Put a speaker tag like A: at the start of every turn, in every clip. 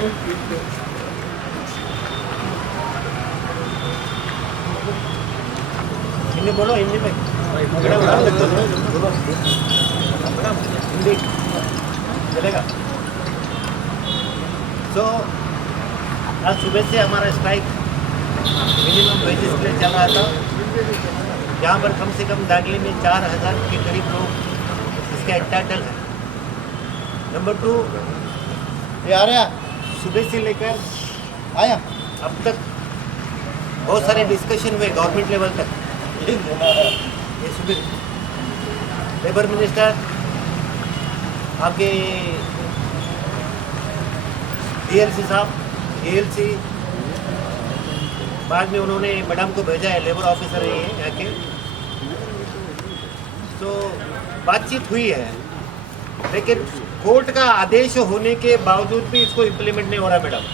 A: हिंदी बोलो, हिंदी में। मैडम हिंदी। चलेगा। सो आज सुबह से हमारा स्ट्राइक मिनिमम वेजेस के लिए चल रहा था। यहाँ पर कम से कम दाखिले में चार हज़ार के करीब लोग इसके एंटाइटल हैं। नंबर टू
B: ये आ रहा
A: सुबह से लेकर
B: आया।
A: अब तक बहुत सारे डिस्कशन हुए गवर्नमेंट लेवल तक। ये सुबह। लेबर मिनिस्टर आपके डीएलसी साहब डीएलसी बाद में उन्होंने मैडम को भेजा है लेबर ऑफिसर है यहाँ के तो बातचीत हुई है, लेकिन कोर्ट का आदेश होने के बावजूद भी इसको इम्प्लीमेंट नहीं हो रहा मैडम।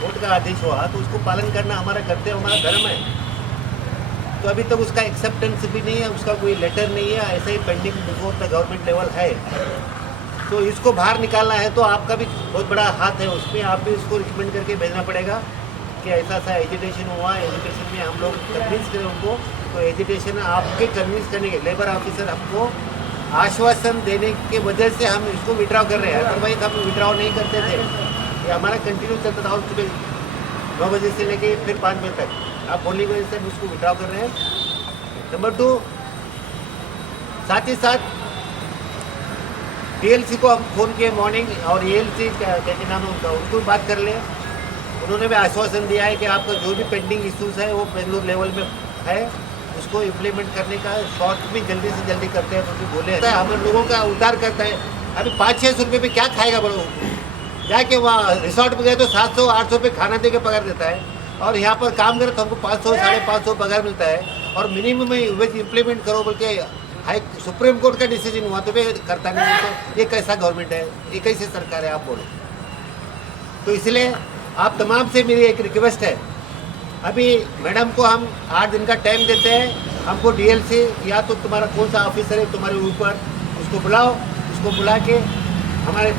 A: कोर्ट का आदेश हुआ तो उसको पालन करना हमारा कर्तव्य हमारा धर्म है। तो अभी तक उसका एक्सेप्टेंस भी नहीं है, उसका कोई लेटर नहीं है, ऐसे ही pending before the government level है। तो इसको बाहर निकालना है तो आपका भी बहुत बड़ा हाथ है उसमें, आप भी उसको रिकमेंड करके भेजना पड़ेगा कि ऐसा ऐसा एजुटेशन हुआ एजुकेशन में हम लोग कन्विंस करें उनको तो एजुटेशन आपके कन्विंस करने के लेबर ऑफिसर हमको आश्वासन देने के वजह से हम इसको विड्रॉ कर रहे हैं। अदरवाइज़ हम विड्रॉ नहीं करते थे। ये हमारा कंटिन्यू चलता था और सुबह नौ बजे से लेके फिर पाँच बजे तक। आप बोलने की वजह से हम उसको विड्रॉ कर रहे हैं। नंबर टू साथ ही साथ टीएलसी को हम फ़ोन किए मॉर्निंग और एएलसी क्या क्या क्या नाम है उनका, उनको भी बात कर लें। उन्होंने भी आश्वासन दिया है कि आपका जो भी पेंडिंग इश्यूज़ है वो बेंगलोर लेवल में है। उसको इम्प्लीमेंट करने का शॉर्ट भी जल्दी से जल्दी करते हैं क्योंकि बोले हैं। हम लोगों का उद्धार करता है। अभी पाँच छः सौ रुपये में क्या खाएगा बड़ो? जाके वहाँ रिसोर्ट में गए तो सात सौ, आठ सौ रुपये खाना दे के पगार देता है। और यहाँ पर काम करे तो हमको पाँच सौ, साढ़े पाँच सौ पगार मिलता है। और मिनिमम में वेज इम्प्लीमेंट करो बोल के हाई सुप्रीम कोर्ट का डिसीज़न हुआ तो वे करता नहीं तो ये कैसा गवर्नमेंट है? ये कैसी सरकार है? आप बोलो। तो इसलिए आप तमाम से मेरी एक रिक्वेस्ट है। अभी मैडम को हम आठ दिन का टाइम देते हैं। हमको डीएलसी या तो तुम्हारा कौन सा ऑफिसर है तुम्हारे ऊपर, उसको बुलाओ। उसको बुला के हमारे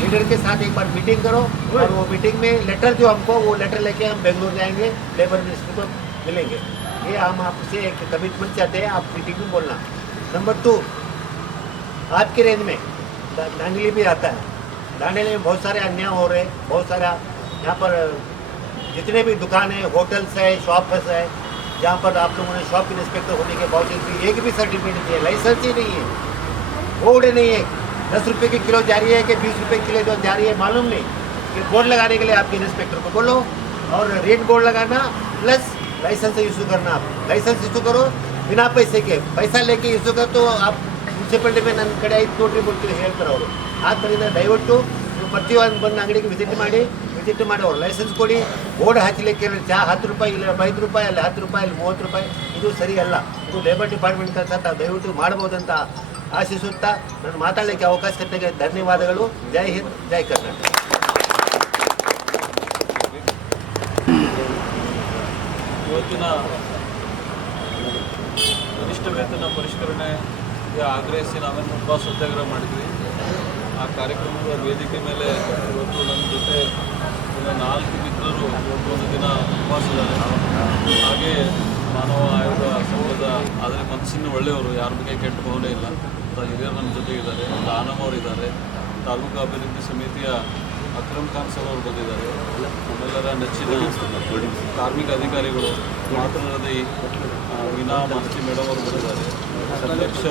A: लीडर के साथ एक बार मीटिंग करो और वो मीटिंग में लेटर जो हमको, वो लेटर लेके हम बेंगलोर जाएँगे लेबर मिनिस्टर को मिलेंगे। ये हम आपसे एक कमिटमेंट चाहते हैं, आप मीटिंग में बोलना। नंबर टू आपके रेंज में, दा- दांडली भी आता है। दांडली में बहुत सारे अन्याय हो रहे हैं, बहुत सारा यहाँ पर जितने भी दुकान है होटल्स है शॉप्स है जहाँ पर आप लोगों ने शॉप इंस्पेक्टर होने के बावजूद भी एक भी सर्टिफिकेट नहीं है लाइसेंस ही नहीं है बोर्ड नहीं है दस रुपये की किलो जा रही है कि बीस रुपये किलो जो जा रही है मालूम नहीं कि बोर्ड लगाने के लिए आपके इंस्पेक्टर को बोलो और रेट बोर्ड लगाना प्लस लाइसेंस इशू करना आप लाइसेंस इशू करो बिना पैसे के पैसा लेके इशू कर तो आप ಮುನ್ಸಿಪಾಲ್ಟಿ ಮೇಲೆ ನನ್ನ ಕಡೆ ಐದು ನೋಡ್ರಿ ಬಿಡ್ತೀವಿ ಹೇಳ್ತಾರೆ ಅವರು ಆದ್ದರಿಂದ ದಯವಿಟ್ಟು ನೀವು ಪ್ರತಿಯೊಂದು ಬಂದು ಅಂಗಡಿಗೆ ವಿಸಿಟ್ ಮಾಡಿ ವಿಸಿಟ್ ಮಾಡಿ ಅವ್ರು ಲೈಸೆನ್ಸ್ ಕೊಡಿ, ಬೋರ್ಡ್ ಹಾಕಲಿಕ್ಕೆ ಚಹಾ ಹತ್ತು ರೂಪಾಯಿ ಇಲ್ಲ ಐದು ರೂಪಾಯಿ, ಅಲ್ಲಿ ಹತ್ತು ರೂಪಾಯಿ, ಅಲ್ಲಿ ಮೂವತ್ತು ರೂಪಾಯಿ, ಇದು ಸರಿ ಅಲ್ಲ. ಇದು ಲೇಬರ್ ಡಿಪಾರ್ಟ್ಮೆಂಟ್ ಕೆಲಸ ದಯವಿಟ್ಟು ಮಾಡ್ಬೋದಂತ ಆಶಿಸುತ್ತಾ ನಾನು ಮಾತಾಡಲಿಕ್ಕೆ ಅವಕಾಶ ಕೊಟ್ಟಿಗೆ ಧನ್ಯವಾದಗಳು. ಜೈ ಹಿಂದ್, ಜೈ ಕರ್ನಾಟಕ.
C: ಇವತ್ತಿನ ಕನಿಷ್ಠ ವೇತನ ಪರಿಷ್ಕರಣೆಗೆ ಆಗ್ರಹಿಸಿ ನಾವೇನು ಉಪವಾಸ ಸತ್ಯಾಗ್ರಹ ಮಾಡಿದ್ವಿ. ಆ ಕಾರ್ಯಕ್ರಮದ ವೇದಿಕೆ ಮೇಲೆ ಇವತ್ತು ನಮ್ಮ ಜೊತೆ ನಾಲ್ಕು ಮಿತ್ರರು ಒಂದು ದಿನ ಉಪವಾಸ ಇದ್ದಾರೆ ಹಾಗೆ ಮಾನವ ಆಯೋಗ ಸಂಘದ ಆದರೆ ಮನಸ್ಸಿನ ಒಳ್ಳೆಯವರು, ಯಾರ ಬಗ್ಗೆ ಕೆಟ್ಟ ಭಾವನೆ ಇಲ್ಲ. ಹಿರಿಯರು ನಮ್ಮ ಜೊತೆ ಇದ್ದಾರೆ, ದಾನವರು ಇದ್ದಾರೆ. ತಾಲೂಕು ಅಭಿವೃದ್ಧಿ ಸಮಿತಿಯ ಅಕ್ರಮ್ ಖಾನ್ ಸರ್ ಅವರು ಬಂದಿದ್ದಾರೆ ನಮ್ಮೆಲ್ಲರ ನೆಚ್ಚಿನ ಕಾರ್ಮಿಕ ಅಧಿಕಾರಿಗಳು, ಮಾತನಾಡದೆ ವಿನಾ ಮಾಸ್ತಿ ಮೇಡಮ್ ಅವರು ಬಂದಿದ್ದಾರೆ ಅಧ್ಯಕ್ಷ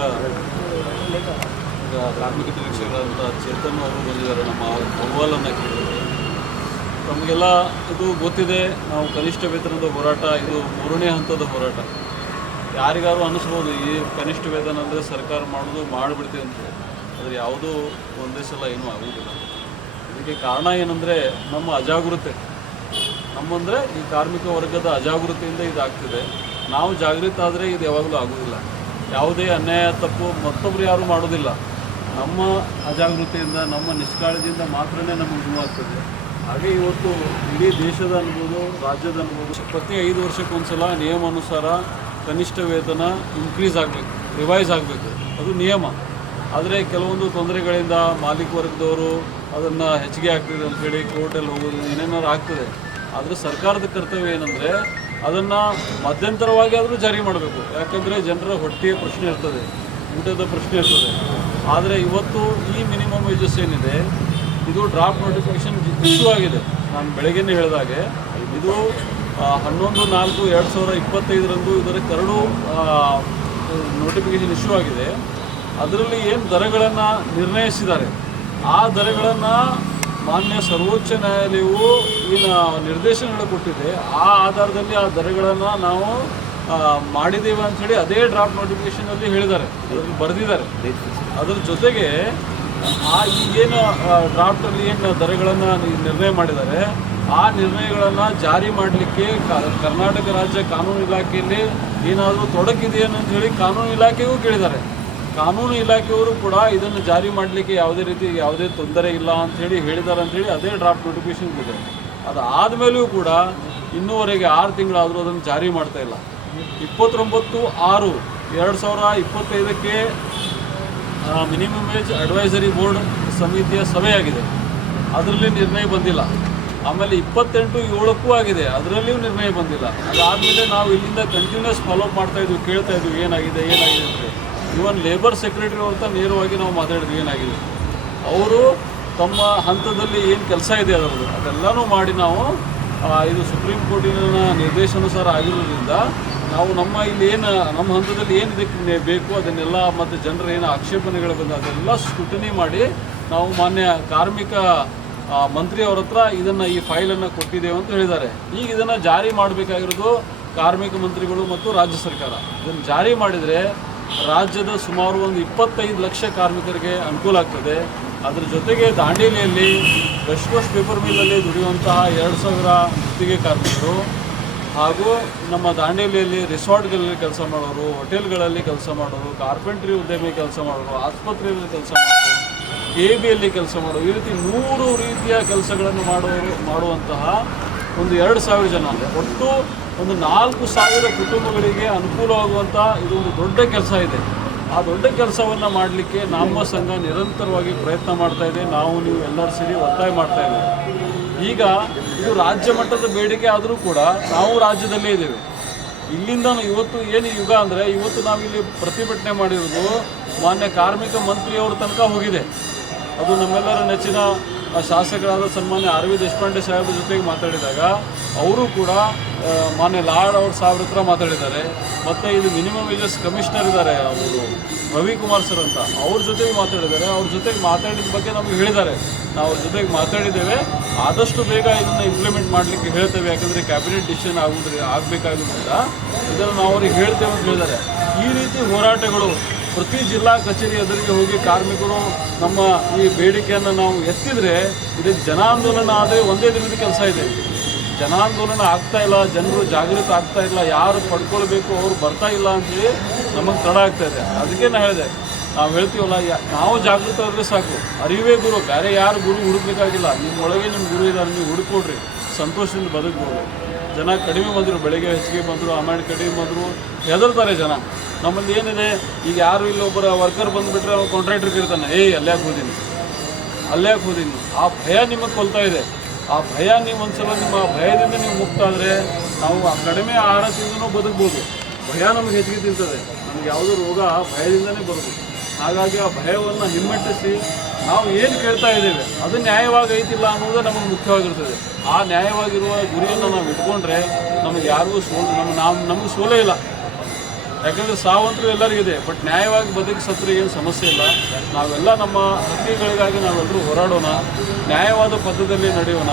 C: ಕಾರ್ಮಿಕ ನಿರೀಕ್ಷಕರಾದಂಥ ಚೇತನ್ ಅವರು ಬಂದಿದ್ದಾರೆ. ನಮ್ಮ ಅಹವಾಲನ್ನು ಕೇಳಿದ್ದಾರೆ ನಮಗೆಲ್ಲ ಇದು ಗೊತ್ತಿದೆ, ನಾವು ಕನಿಷ್ಠ ವೇತನದ ಹೋರಾಟ, ಇದು ಮೂರನೇ ಹಂತದ ಹೋರಾಟ. ಯಾರಿಗಾರು ಅನ್ನಿಸ್ಬೋದು ಈ ಕನಿಷ್ಠ ವೇತನ ಅಂದರೆ ಸರ್ಕಾರ ಮಾಡೋದು ಮಾಡಿಬಿಡ್ತೀವಿ ಅಂತ ಆದರೆ ಯಾವುದೂ ಒಂದೇ ಸಲ ಏನೂ ಆಗುವುದಿಲ್ಲ ಇದಕ್ಕೆ ಕಾರಣ ಏನಂದರೆ, ನಮ್ಮ ಅಜಾಗೃತೆ. ನಮ್ಮಂದರೆ ಈ ಕಾರ್ಮಿಕ ವರ್ಗದ ಅಜಾಗೃತಿಯಿಂದ ಇದಾಗ್ತಿದೆ. ನಾವು ಜಾಗೃತ ಆದರೆ ಇದು ಯಾವಾಗಲೂ ಆಗೋದಿಲ್ಲ. ಯಾವುದೇ ಅನ್ಯಾಯ, ತಪ್ಪು ಮತ್ತೊಬ್ಬರು ಯಾರೂ ಮಾಡೋದಿಲ್ಲ. ನಮ್ಮ ಅಜಾಗೃತಿಯಿಂದ, ನಮ್ಮ ನಿಷ್ಕಾಳಜಿಯಿಂದ ಮಾತ್ರನೇ ನಮಗೆ ನೋವಾಗ್ತದೆ ಹಾಗೆ ಇವತ್ತು ಇಡೀ ದೇಶದ ಅನ್ಬೋದು ರಾಜ್ಯದ ಅನ್ಬೋದು ಪ್ರತಿ ಐದು ವರ್ಷಕ್ಕೊಂದ್ಸಲ ನಿಯಮಾನುಸಾರ ಕನಿಷ್ಠ ವೇತನ ಇನ್ಕ್ರೀಸ್ ಆಗಬೇಕು ರಿವೈಸ್ ಆಗಬೇಕು. ಅದು ನಿಯಮ. ಆದರೆ ಕೆಲವೊಂದು ತೊಂದರೆಗಳಿಂದ ಮಾಲೀಕ ವರ್ಗದವರು ಅದನ್ನು ಹೆಚ್ಚಿಗೆ ಆಗ್ತದೆ ಅಂತೇಳಿ ಕೋರ್ಟಲ್ಲಿ ಹೋಗೋದು ಏನೇನಾರು ಆಗ್ತದೆ. ಆದರೆ ಸರ್ಕಾರದ ಕರ್ತವ್ಯ ಏನಂದರೆ ಅದನ್ನು ಮಧ್ಯಂತರವಾಗಿ ಆದರೂ ಜಾರಿ ಮಾಡಬೇಕು. ಯಾಕಂದರೆ ಜನರ ಹೊಟ್ಟೆಯ ಪ್ರಶ್ನೆ ಇರ್ತದೆ, ಊಟದ ಪ್ರಶ್ನೆ ಇರ್ತದೆ. ಆದರೆ ಇವತ್ತು ಈ ಮಿನಿಮಮ್ ವೇಜಸ್ ಏನಿದೆ ಇದು ಡ್ರಾಫ್ಟ್ ನೋಟಿಫಿಕೇಶನ್ ಇಶ್ಯೂ ಆಗಿದೆ. ನಾನು ಬೆಳಗ್ಗೆನೇ ಹೇಳಿದಾಗೆ, ಇದು ಹನ್ನೊಂದು, ನಾಲ್ಕು, ಎರಡು ಸಾವಿರ ಇಪ್ಪತ್ತೈದರಂದು ಇದರ ಕರಡು ನೋಟಿಫಿಕೇಶನ್ ಇಶ್ಯೂ ಆಗಿದೆ. ಅದರಲ್ಲಿ ಏನು ದರಗಳನ್ನು ನಿರ್ಣಯಿಸಿದ್ದಾರೆ? ಆ ದರಗಳನ್ನು ಮಾನ್ಯ ಸರ್ವೋಚ್ಚ ನ್ಯಾಯಾಲಯವು ಏನು ನಿರ್ದೇಶನಗಳು ಕೊಟ್ಟಿದೆ. ಆ ಆಧಾರದಲ್ಲಿ ಆ ದರಗಳನ್ನು ನಾವು ಮಾಡಿದ್ದೇವೆ ಅಂಥೇಳಿ ಅದೇ ಡ್ರಾಫ್ಟ್ ನೋಟಿಫಿಕೇಶನಲ್ಲಿ ಹೇಳಿದ್ದಾರೆ. ಅದರಲ್ಲಿ ಬರೆದಿದ್ದಾರೆ. ಅದರ ಜೊತೆಗೆ ಆ ಈಗೇನು ಡ್ರಾಫ್ಟಲ್ಲಿ ಏನು ದರಗಳನ್ನು ನಿರ್ಣಯ ಮಾಡಿದ್ದಾರೆ, ಆ ನಿರ್ಣಯಗಳನ್ನು ಜಾರಿ ಮಾಡಲಿಕ್ಕೆ ಕರ್ನಾಟಕ ರಾಜ್ಯ ಕಾನೂನು ಇಲಾಖೆಯಲ್ಲಿ ಏನಾದರೂ ತೊಡಕಿದೆಯೇ ಅಂತ ಹೇಳಿ ಕಾನೂನು ಇಲಾಖೆಗೂ ಕೇಳಿದ್ದಾರೆ. ಕಾನೂನು ಇಲಾಖೆಯವರು ಕೂಡ ಇದನ್ನು ಜಾರಿ ಮಾಡಲಿಕ್ಕೆ ಯಾವುದೇ ರೀತಿ ಯಾವುದೇ ತೊಂದರೆ ಇಲ್ಲ ಅಂಥೇಳಿ ಹೇಳಿದ್ದಾರೆ ಅಂಥೇಳಿ ಅದೇ ಡ್ರಾಫ್ಟ್ ನೋಟಿಫಿಕೇಶನ್ ಇದೆ ಅದಾದಮೇಲೂ ಕೂಡ ಇನ್ನೂವರೆಗೆ ಆರು ತಿಂಗಳಾದರೂ ಅದನ್ನು ಜಾರಿ ಮಾಡ್ತಾ ಇಲ್ಲ. ಇಪ್ಪತ್ತೊಂಬತ್ತು ಆರು, ಎರಡು ಸಾವಿರ ಇಪ್ಪತ್ತೈದಕ್ಕೆ ಮಿನಿಮಮ್ ವೇಜ್ ಅಡ್ವೈಸರಿ ಬೋರ್ಡ್ ಸಮಿತಿಯ ಸಭೆಯಾಗಿದೆ ಅದರಲ್ಲಿ ನಿರ್ಣಯ ಬಂದಿಲ್ಲ. ಆಮೇಲೆ ಇಪ್ಪತ್ತೆಂಟು ಏಳಕ್ಕೂ ಆಗಿದೆ. ಅದರಲ್ಲಿಯೂ ನಿರ್ಣಯ ಬಂದಿಲ್ಲ. ಅದಾದಮೇಲೆ ನಾವು ಇಲ್ಲಿಂದ ಕಂಟಿನ್ಯೂಸ್ ಫಾಲೋಅಪ್ ಮಾಡ್ತಾ ಇದ್ವಿ, ಕೇಳ್ತಾ ಇದ್ವಿ, ಏನಾಗಿದೆ ಏನಾಗಿದೆ ಅಂತ ಇವನ್ ಲೇಬರ್ ಸೆಕ್ರೆಟರಿ ಅವ್ರ ನೇರವಾಗಿ ನಾವು ಮಾತಾಡಿದ್ವಿ, ಏನಾಗಿದೆ ಅವರು ತಮ್ಮ ಹಂತದಲ್ಲಿ ಏನು ಕೆಲಸ ಇದೆ ಅದರದ್ದು, ಅದೆಲ್ಲನೂ ಮಾಡಿ ನಾವು ಇದು ಸುಪ್ರೀಂ ಕೋರ್ಟಿನ ನಿರ್ದೇಶಾನುಸಾರ ಆಗಿರೋದ್ರಿಂದ ನಾವು ನಮ್ಮ ಇಲ್ಲಿ ಏನು, ನಮ್ಮ ಹಂತದಲ್ಲಿ ಏನು ಇದಕ್ಕೆ ಬೇಕು, ಅದನ್ನೆಲ್ಲ ಮತ್ತು ಜನರ ಏನು ಆಕ್ಷೇಪಣೆಗಳು ಬಂದ, ಅದೆಲ್ಲ ಸ್ಕ್ರೂಟನಿ ಮಾಡಿ ನಾವು ಮಾನ್ಯ ಕಾರ್ಮಿಕ ಮಂತ್ರಿಯವ್ರ ಹತ್ರ ಇದನ್ನು ಈ ಫೈಲನ್ನು ಕೊಟ್ಟಿದ್ದೇವೆ ಅಂತ ಹೇಳಿದ್ದಾರೆ. ಈಗ ಇದನ್ನು ಜಾರಿ ಮಾಡಬೇಕಾಗಿರೋದು ಕಾರ್ಮಿಕ ಮಂತ್ರಿಗಳು ಮತ್ತು ರಾಜ್ಯ ಸರ್ಕಾರ. ಇದನ್ನು ಜಾರಿ ಮಾಡಿದರೆ ರಾಜ್ಯದ ಸುಮಾರು ಒಂದು ಇಪ್ಪತ್ತೈದು ಲಕ್ಷ ಕಾರ್ಮಿಕರಿಗೆ ಅನುಕೂಲ ಆಗ್ತದೆ. ಅದರ ಜೊತೆಗೆ ದಾಂಡೇಲಿಯಲ್ಲಿ ವೆಸ್ಟ್ ಕೋಸ್ಟ್ ಪೇಪರ್ ಮಿಲ್ಲಲ್ಲಿ ದುಡಿಯುವಂತಹ ಎರಡು ಸಾವಿರ ಗುತ್ತಿಗೆ ಕಾರ್ಮಿಕರು ಹಾಗೂ ನಮ್ಮ ದಾಂಡೇಲಿಯಲ್ಲಿ ರಿಸಾರ್ಟ್ಗಳಲ್ಲಿ ಕೆಲಸ ಮಾಡೋರು, ಹೋಟೆಲ್ಗಳಲ್ಲಿ ಕೆಲಸ ಮಾಡೋರು, ಕಾರ್ಪೆಂಟ್ರಿ ಉದ್ಯಮಿ ಕೆಲಸ ಮಾಡೋರು, ಆಸ್ಪತ್ರೆಯಲ್ಲಿ ಕೆಲಸ ಮಾಡೋರು ಕೆ ಬಿಯಲ್ಲಿ ಕೆಲಸ ಮಾಡೋರು, ಈ ರೀತಿ ನೂರು ರೀತಿಯ ಕೆಲಸಗಳನ್ನು ಮಾಡೋರು ಮಾಡುವಂತಹ ಒಂದು ಎರಡು ಸಾವಿರ ಜನ. ಅಂದರೆ ಒಟ್ಟು ಒಂದು ನಾಲ್ಕು ಸಾವಿರ ಕುಟುಂಬಗಳಿಗೆ ಅನುಕೂಲವಾಗುವಂಥ ಇದು ಒಂದು ದೊಡ್ಡ ಕೆಲಸ ಇದೆ. ಆ ದೊಡ್ಡ ಕೆಲಸವನ್ನು ಮಾಡಲಿಕ್ಕೆ ನಮ್ಮ ಸಂಘ ನಿರಂತರವಾಗಿ ಪ್ರಯತ್ನ ಮಾಡ್ತಾ ಇದೆ. ನಾವು ನೀವು ಎಲ್ಲರೂ ಸೇರಿ ಒತ್ತಾಯ ಮಾಡ್ತಾ ಇದ್ದೇವೆ. ಈಗ ಇದು ರಾಜ್ಯ ಮಟ್ಟದ ಬೇಡಿಕೆ ಆದರೂ ಕೂಡ ನಾವು ರಾಜ್ಯದಲ್ಲೇ ಇದ್ದೇವೆ. ಇಲ್ಲಿಂದ ಇವತ್ತು ಏನು ಯುಗ ಅಂದರೆ ಇವತ್ತು ನಾವಿಲ್ಲಿ ಪ್ರತಿಭಟನೆ ಮಾಡಿರೋದು ಮಾನ್ಯ ಕಾರ್ಮಿಕ ಮಂತ್ರಿಯವ್ರ ತನಕ ಹೋಗಿದೆ. ಅದು ನಮ್ಮೆಲ್ಲರ ನೆಚ್ಚಿನ ಶಾಸಕರಾದ ಸನ್ಮಾನ್ಯ ಆರ್ ವಿ ದೇಶಪಾಂಡೆ ಸಾಹೇಬ್ರ ಜೊತೆಗೆ ಮಾತಾಡಿದಾಗ ಅವರು ಕೂಡ ಮಾನ್ಯ ಲಾಡ್ ಅವ್ರ ಸಾಹೇಬ್ರ ಹತ್ರ ಮಾತಾಡಿದ್ದಾರೆ. ಮತ್ತು ಇದು ಮಿನಿಮಮ್ ವೇಜಸ್ ಕಮಿಷನರ್ ಇದ್ದಾರೆ ಅವರು ರವಿಕುಮಾರ್ ಸರ್ ಅಂತ. ಅವ್ರ ಜೊತೆಗೆ ಮಾತಾಡಿದ್ದಾರೆ. ಅವ್ರ ಜೊತೆಗೆ ಮಾತಾಡಿದ ಬಗ್ಗೆ ನಮಗೆ ಹೇಳಿದ್ದಾರೆ. ನಾವು ಅವ್ರ ಜೊತೆಗೆ ಮಾತಾಡಿದ್ದೇವೆ. ಆದಷ್ಟು ಬೇಗ ಇದನ್ನು ಇಂಪ್ಲಿಮೆಂಟ್ ಮಾಡಲಿಕ್ಕೆ ಹೇಳ್ತೇವೆ. ಯಾಕಂದರೆ ಕ್ಯಾಬಿನೆಟ್ ಡಿಸಿಷನ್ ಆಗೋದ್ರೆ ಆಗಬೇಕಾಗಿರೋದ್ರಿಂದ ಇದನ್ನು ನಾವು ಅವ್ರಿಗೆ ಹೇಳ್ತೇವೆ ಅಂತ ಹೇಳಿದ್ದಾರೆ. ಈ ರೀತಿ ಹೋರಾಟಗಳು ಪ್ರತಿ ಜಿಲ್ಲಾ ಕಚೇರಿ ಎದುರಿಗೆ ಹೋಗಿ ಕಾರ್ಮಿಕರು ನಮ್ಮ ಈ ಬೇಡಿಕೆಯನ್ನು ನಾವು ಎತ್ತಿದರೆ ಇದು ಜನಾಂದೋಲನ ಆದರೆ ಒಂದೇ ದಿನದ ಕೆಲಸ ಇದೆ. ಜನಾಂದೋಲನ ಆಗ್ತಾ ಇಲ್ಲ, ಜನರು ಜಾಗೃತ ಆಗ್ತಾ ಇಲ್ಲ, ಯಾರು ಪಡ್ಕೊಳ್ಬೇಕು, ಅವರು ಬರ್ತಾ ಇಲ್ಲ ಅಂತೇಳಿ ನಮಗೆ ತಡ ಆಗ್ತಾ ಇದೆ. ಅದಕ್ಕೆ ನಾನು ಹೇಳಿದೆ, ನಾವು ಹೇಳ್ತೀವಲ್ಲ ನಾವು ಜಾಗೃತ ಆದರೆ ಸಾಕು. ಅರಿವೇ ಗುರು, ಬೇರೆ ಯಾರು ಗುರು ಹುಡುಕ್ಬೇಕಾಗಿಲ್ಲ. ನಿಮ್ಮ ಒಳಗೆ ನಿಮ್ಮ ಗುರು ಇದ್ದಾರೆ ನೀವು ಹುಡುಕೊಡ್ರಿ ಸಂತೋಷದಿಂದ ಬದುಕ್ಬೋದು. ಜನ ಕಡಿಮೆ ಬಂದರು, ಬೆಳಗ್ಗೆ ಹೆಚ್ಚಿಗೆ ಬಂದರು ಆಮೇಲೆ ಕಡಿಮೆ ಬಂದರು, ಹೆದರ್ತಾರೆ ಜನ. ನಮ್ಮಲ್ಲಿ ಏನಿದೆ, ಈಗ ಯಾರು ಇಲ್ಲೊಬ್ಬರ ವರ್ಕರ್ ಬಂದುಬಿಟ್ರೆ ಅವ್ರು ಕಾಂಟ್ರಾಕ್ಟ್ರಿಗೆ ಇರ್ತಾನೆ. ಏಯ್, ಅಲ್ಲೇ ಹೋದೀನಿ. ಅಲ್ಲೇ ಹೋದೀನಿ. ಆ ಭಯ ನಿಮಗೆ ಕೊಲ್ತಾ ಇದೆ. ಆ ಭಯ ನೀವು ಒಂದ್ಸಲ ನಿಮ್ಮ ಭಯದಿಂದ ನೀವು ಮುಕ್ತ ಆದರೆ ನಾವು ಆ ಕಡಿಮೆ ಆಹಾರ ತಿಂದೂ ಬದುಕ್ಬೋದು. ಭಯ ನಮಗೆ ಹೆಚ್ಚಿಗೆ ತಿಂತದೆ. ನಮ್ಗೆ ಯಾವುದೋ ರೋಗ ಭಯದಿಂದನೇ ಬರೋದು ಹಾಗಾಗಿ ಆ ಭಯವನ್ನು ಹಿಮ್ಮೆಟ್ಟಿಸಿ ನಾವು ಏನು ಕೇಳ್ತಾ ಇದ್ದೇವೆ, ಅದು ನ್ಯಾಯವಾಗಿ ಐತಿಲ್ಲ ಅನ್ನೋದೇ ನಮಗೆ ಮುಖ್ಯವಾಗಿರ್ತದೆ. ಆ ನ್ಯಾಯವಾಗಿರುವ ಗುರಿಯನ್ನು ನಾವು ಇಟ್ಕೊಂಡ್ರೆ ನಮಗೆ ಯಾರಿಗೂ ಸೋಲು ನಮ್ಮ ನಾವು, ನಮಗೆ ಸೋಲೇ ಇಲ್ಲ. ಯಾಕಂದರೆ ಸಾವಂತರು ಎಲ್ಲರಿಗಿದೆ, ಬಟ್ ನ್ಯಾಯವಾಗಿ ಬದುಕಿ ಸತ್ರೆ ಏನು ಸಮಸ್ಯೆ ಇಲ್ಲ. ನಾವೆಲ್ಲ ನಮ್ಮ ಹಕ್ಕಿಗಳಿಗಾಗಿ ನಾವೆಲ್ಲರೂ ಹೋರಾಡೋಣ. ನ್ಯಾಯವಾದ ಪದ್ಧತಿಯಲ್ಲಿ ನಡೆಯೋಣ,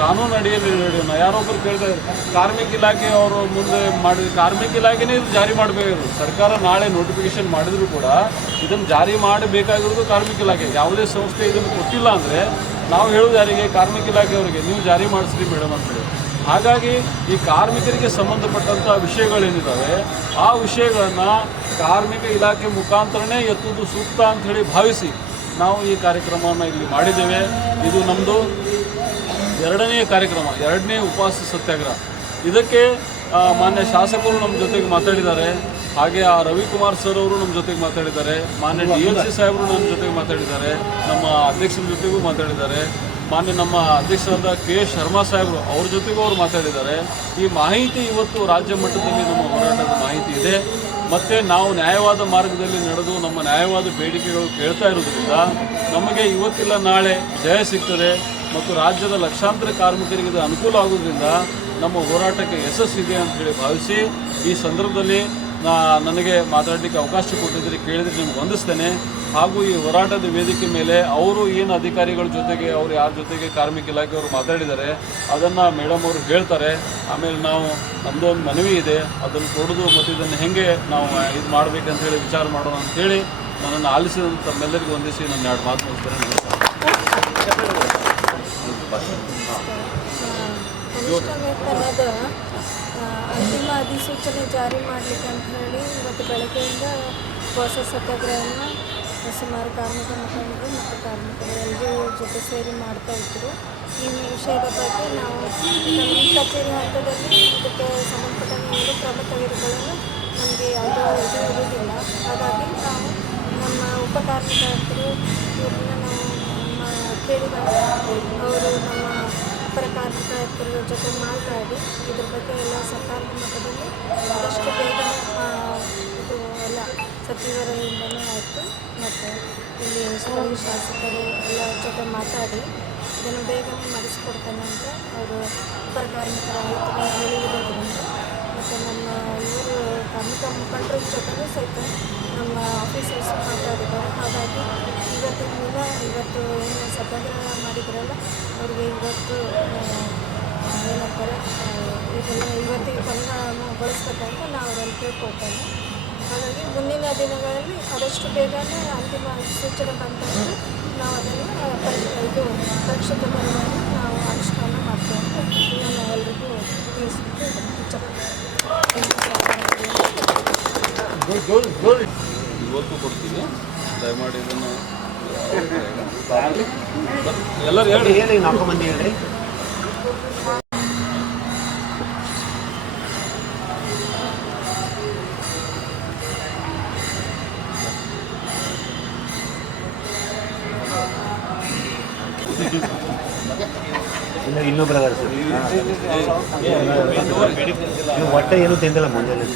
C: ಕಾನೂನು ಅಡಿಯಲ್ಲಿ ನಡೆಯೋಣ. ಯಾರೊಬ್ಬರು ಕೇಳ್ತಾರೆ ಕಾರ್ಮಿಕ ಇಲಾಖೆ ಅವರು ಮುಂದೆ ಮಾಡಿ, ಕಾರ್ಮಿಕ ಇಲಾಖೆನೇ ಇದು ಜಾರಿ ಮಾಡಬೇಕು. ಸರ್ಕಾರ ನಾಳೆ ನೋಟಿಫಿಕೇಶನ್ ಮಾಡಿದ್ರು ಕೂಡ ಇದನ್ನು ಜಾರಿ ಮಾಡಬೇಕಾಗಿರೋದು ಕಾರ್ಮಿಕ ಇಲಾಖೆ. ಯಾವುದೇ ಸಂಸ್ಥೆ ಇದನ್ನು ಕೊಟ್ಟಿಲ್ಲ ಅಂದರೆ ನಾವು ಹೇಳೋದು ಯಾರಿಗೆ? ಕಾರ್ಮಿಕ ಇಲಾಖೆಯವರಿಗೆ ನೀವು ಜಾರಿ ಮಾಡಿಸ್ರಿ ಮೇಡಮ್ ಅಂತೇಳಿ ಹಾಗಾಗಿ ಈ ಕಾರ್ಮಿಕರಿಗೆ ಸಂಬಂಧಪಟ್ಟಂಥ ವಿಷಯಗಳೇನಿದ್ದಾವೆ ಆ ವಿಷಯಗಳನ್ನು ಕಾರ್ಮಿಕ ಇಲಾಖೆ ಮುಖಾಂತರನೇ ಎತ್ತುವುದು ಸೂಕ್ತ ಅಂತ ಹೇಳಿ ಭಾವಿಸಿ ನಾವು ಈ ಕಾರ್ಯಕ್ರಮವನ್ನು ಇಲ್ಲಿ ಮಾಡಿದ್ದೇವೆ. ಇದು ನಮ್ಮದು ಎರಡನೇ ಕಾರ್ಯಕ್ರಮ, ಎರಡನೇ ಉಪವಾಸ ಸತ್ಯಾಗ್ರಹ. ಇದಕ್ಕೆ ಮಾನ್ಯ ಶಾಸಕರು ನಮ್ಮ ಜೊತೆಗೆ ಮಾತಾಡಿದ್ದಾರೆ. ಹಾಗೆ ಆ ರವಿಕುಮಾರ್ ಸರ್ ಅವರು ನಮ್ಮ ಜೊತೆಗೆ ಮಾತಾಡಿದ್ದಾರೆ. ಮಾನ್ಯ ಡಿ ಎಲ್ ಸಿ ಸಾಹೇಬರು ನಮ್ಮ ಜೊತೆಗೆ ಮಾತಾಡಿದ್ದಾರೆ. ನಮ್ಮ ಅಧ್ಯಕ್ಷರ ಜೊತೆಗೂ ಮಾತಾಡಿದ್ದಾರೆ. ಮಾನ್ಯ ನಮ್ಮ ಅಧ್ಯಕ್ಷರಾದ ಕೆ ಶರ್ಮಾ ಸಾಹೇಬರು ಅವ್ರ ಜೊತೆಗೂ ಅವರು ಮಾತಾಡಿದ್ದಾರೆ. ಈ ಮಾಹಿತಿ ಇವತ್ತು ರಾಜ್ಯ ಮಟ್ಟದಲ್ಲಿ ನಮ್ಮ ಹೋರಾಟದ ಮಾಹಿತಿ ಇದೆ. ಮತ್ತು ನಾವು ನ್ಯಾಯವಾದ ಮಾರ್ಗದಲ್ಲಿ ನಡೆದು ನಮ್ಮ ನ್ಯಾಯವಾದ ಬೇಡಿಕೆಗಳು ಕೇಳ್ತಾ ಇರೋದ್ರಿಂದ ನಮಗೆ ಇವತ್ತಿಲ್ಲ, ನಾಳೆ ಜಯ ಸಿಗ್ತದೆ ಮತ್ತು ರಾಜ್ಯದ ಲಕ್ಷಾಂತರ ಕಾರ್ಮಿಕರಿಗೆ ಇದು ಅನುಕೂಲ ಆಗೋದ್ರಿಂದ ನಮ್ಮ ಹೋರಾಟಕ್ಕೆ ಯಶಸ್ಸಿದೆ ಅಂತೇಳಿ ಭಾವಿಸಿ ಈ ಸಂದರ್ಭದಲ್ಲಿ ನನಗೆ ಮಾತಾಡಲಿಕ್ಕೆ ಅವಕಾಶ ಕೊಟ್ಟಿದ್ದರೆ, ಕೇಳಿದರೆ ನಿಮ್ಗೆ ವಂದಿಸ್ತೇನೆ. ಹಾಗೂ ಈ ಹೋರಾಟದ ವೇದಿಕೆ ಮೇಲೆ ಅವರು ಏನು ಅಧಿಕಾರಿಗಳ ಜೊತೆಗೆ, ಅವರು ಯಾರ ಜೊತೆಗೆ ಕಾರ್ಮಿಕ ಇಲಾಖೆಯವರು ಮಾತಾಡಿದ್ದಾರೆ, ಅದನ್ನು ಮೇಡಮ್ ಅವರು ಹೇಳ್ತಾರೆ. ಆಮೇಲೆ ನಾವು ನಮ್ಮದು ಒಂದು ಮನವಿ ಇದೆ, ಅದನ್ನು ತೊಡೆದು ಮತ್ತು ಇದನ್ನು ಹೆಂಗೆ ನಾವು ಇದು ಮಾಡಬೇಕಂತ ಹೇಳಿ ವಿಚಾರ ಮಾಡೋಣ ಅಂತೇಳಿ ನನ್ನನ್ನು ಆಲಿಸಿದಂಥ ತಮ್ಮೆಲ್ಲರಿಗೂ ವಂದಿಸಿ ನನ್ನ ಎರಡು ಮಾತು
D: ಅಂತಿಮ ಅಧಿಸೂಚನೆ ಜಾರಿ ಮಾಡಲಿಕ್ಕೆ ಅಂತ ಹೇಳಿ ಇವತ್ತು ಬೆಳಗ್ಗೆಯಿಂದ ಉಪವಾಸ ಸತ್ಯಾಗ್ರಹವನ್ನು ಸುಮಾರು ಕಾರ್ಮಿಕ ಮುಖಂಡರು ಮತ್ತು ಕಾರ್ಮಿಕರು ಎಲ್ಲರೂ ಜೊತೆ ಸೇರಿ ಮಾಡ್ತಾ ಇದ್ದರು. ಈ ವಿಷಯದ ಬಗ್ಗೆ ನಾವು ನಮ್ಮ ಕಚೇರಿ ಹಂತದಲ್ಲಿ ಇದಕ್ಕೆ ಸಂಬಂಧಪಟ್ಟ ಒಂದು ಕ್ರಮ ತೆಗೆದುಕೊಳ್ಳಲು ನಮಗೆ ಯಾವುದೋ ಇದು ಇರುವುದಿಲ್ಲ ಹಾಗಾಗಿ ನಾವು ನಮ್ಮ ಉಪ ಕಾರ್ಮಿಕರು ಇವ್ರನ್ನ ನಾವು ಕೇಳಿದಾಗ ಅವರು ನಮ್ಮ ಅಪರ ಕಾರ್ಮಿಕರ ಜೊತೆ ಮಾತಾಡಿ ಇದ್ರ ಬಗ್ಗೆ ಎಲ್ಲ ಸರ್ಕಾರದ ಮಟ್ಟದಲ್ಲಿ ಆದಷ್ಟು ಬೇಗ ಇದು ಎಲ್ಲ ಸಚಿವರಿಂದನೇ ಆಯಿತು. ಮತ್ತು ಇಲ್ಲಿ ಸ್ಥಳೀಯ ಶಾಸಕರು ಎಲ್ಲ ಜೊತೆ ಮಾತಾಡಿ ಇದನ್ನು ಬೇಗನೆ ಮಾಡಿಸ್ಕೊಡ್ತಾನೆ ಅಂತ ಅವರು ಅಪರ ಕಾರ್ಮಿಕರ ಹೇಳಿರೋದ್ರಿಂದ ಮತ್ತು ನಮ್ಮ ಇವರು ಕಾರ್ಮಿಕ ಮುಖಂಡರ ಜೊತೆನೂ ಸಹಿತ ನಮ್ಮ ಆಫೀಸರ್ಸ್ ಮಾತಾಡಿದ್ದಾರೆ. ಹಾಗಾಗಿ ಇವತ್ತಿನ ದಿನ, ಇವತ್ತು ಏನು ಸತ್ಯಾಗ್ರಹ ಮಾಡಿದ್ರಲ್ಲ, ಅವ್ರಿಗೆ ಇವತ್ತು ಏನಂತಾರೆ ಇದೆಲ್ಲ ಇವತ್ತಿಗೆ ಕೊನೆಗೊಳಿಸ್ಬೇಕಂತ ನಾವು ಅವರಲ್ಲಿ ಕೇಳ್ಕೊಳ್ತೇನೆ. ಹಾಗಾಗಿ ಮುಂದಿನ ದಿನಗಳಲ್ಲಿ ಆದಷ್ಟು ಬೇಗನೆ ಅಂತಿಮ ಸೂಚನೆ ಬಂದಾಗ ನಾವು ಅದನ್ನು ಪರಿ ಇದು ಬರುವಾಗ ನಾವು ಅನುಷ್ಠಾನ ಮಾಡ್ತೇವೆ ಅಂತ ನಾನು ಎಲ್ರಿಗೂ ಇಚ್ಛೆ
C: ಇವತ್ತು ಕೊಡ್ತೀನಿ. ದಯಮಾಡಿ ಇದನ್ನು ಎಲ್ಲರೂ ಹೇಳಿ.
A: ಹೇಳಿ ನಾಲ್ಕು ಮಂದಿ ಹೇಳ್ರಿ ಇಲ್ಲ ಇನ್ನೊಬ್ಬರ ನೀವು ಹೊಟ್ಟೆ ಏನು ತಿಂದಿಲ್ಲ ಮುಂಜಾನೆ